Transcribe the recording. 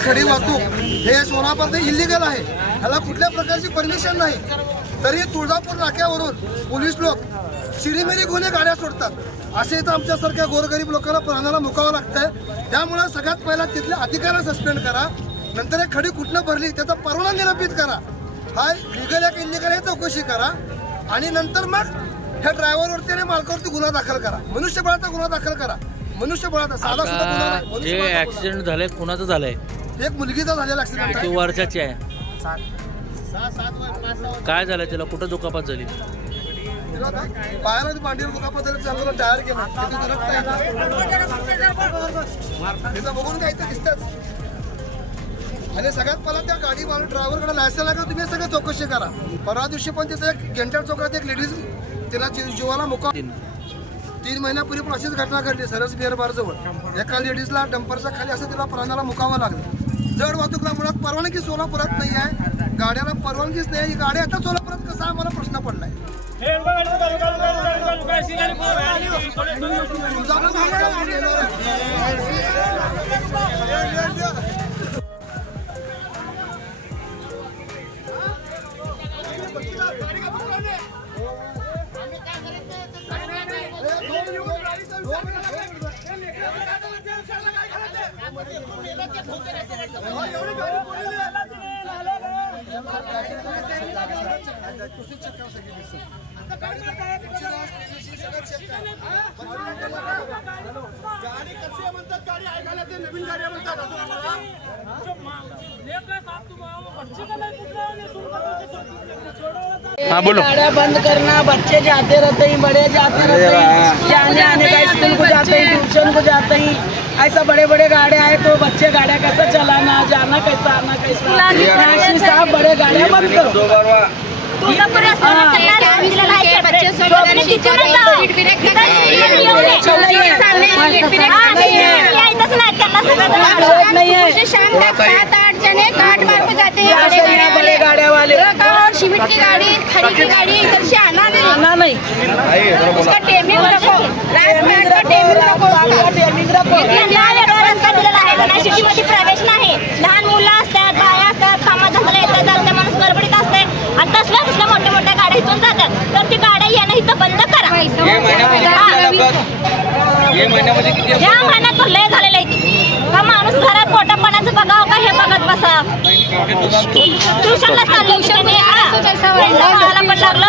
खडी वाहतूक हे सोलापूर इल्लीगल आहे, ह्याला कुठल्या प्रकारची परमिशन नाही, तरी तुळजापूर नाक्यावरून पोलीस लोक चिरीमिरी गुन्हे गाड्या सोडतात. असे तर आमच्यासारख्या गोरगरीब लोकांना प्राणाला मुकावं लागतंय. त्यामुळे सगळ्यात पहिला तिथल्या अधिकाऱ्यांना सस्पेंड करा, नंतर एक खडी कुठनं भरली त्याचा परवाना निलंबित करा, हा लिगल एक इल्लीगल हे चौकशी करा, आणि नंतर मग ह्या ड्रायव्हरवरती आणि मालकावरती गुन्हा दाखल करा, मनुष्यबळाचा गुन्हा दाखल करा. मनुष्यबळाचा साधा सुद्धा गुन्हा नाही. जे ऍक्सिडेंट झालंय कुणाचं झालंय? एक मुलगीचा झालेला ऍक्सिडेंट आहे. वर्षाची आहे. काय झालं त्याला? कुठं दुखापत झाली? पायाला पांढरी दुखापत झाली, चांगलं टायर केलं, बघून काय दिसतच. आणि सगळ्यात पहिला त्या गाडी ड्रायव्हरकडे लायसन लागला, तुम्ही सगळं चौकशी करा. परवा दिवशी पण तिथे एक गेंटाळ चौकात एक लेडीज तिला जीवाला मुका 3 महिन्यापूर्वी पण अशीच घटना घडली सरस बिअर बार जवळ. एका लेडीजला डंपरच्या खाली असं तिला प्राणाला मुकावं लागलं. जड वाहतूकला मुळात परवानगी सोलापुरात नाही आहे, गाड्याला परवानगीच नाही. ही गाडी आता सोलापुरात कसा आम्हाला प्रश्न पडलाय. हाँ बोलो। गाड़ियाँ बंद करना, बच्चे जाते रहते हैं, बड़े जाते रहते हैं, जाने आने का स्कूल को जाते हैं, ट्यूशन को जाते हैं, ऐसा बड़े बड़े गाड़ियाँ आए तो बच्चे गाड़ियाँ कैसे चलाना, जाना कैसा, आना कैसा, साहब बड़े गाड़ियाँ बंद करो। बड़े गाड़ियाँ वाले और सीमेंट की गाड़ी, खड़ी की गाड़ी इधर से आना नहीं, उसका टेमिंग रखो, टेमिंग रखो. सिटीमध्ये प्रवेश नाही. लहान मुलं असतात, बाया असतात, कामाधंद्याला येतात, जातात, माणूस गडबडीत असते आणि तसल्या मोठ्या मोठ्या गाड्या इथून जातात, तर ती गाड्या येणं इथं बंद करा. या महिन्यात लय झालेलं आहे का माणूस घरात पोटा पाण्याचं बघावं का हे बघत बसा. ट्युशनला चाललं पण लागलं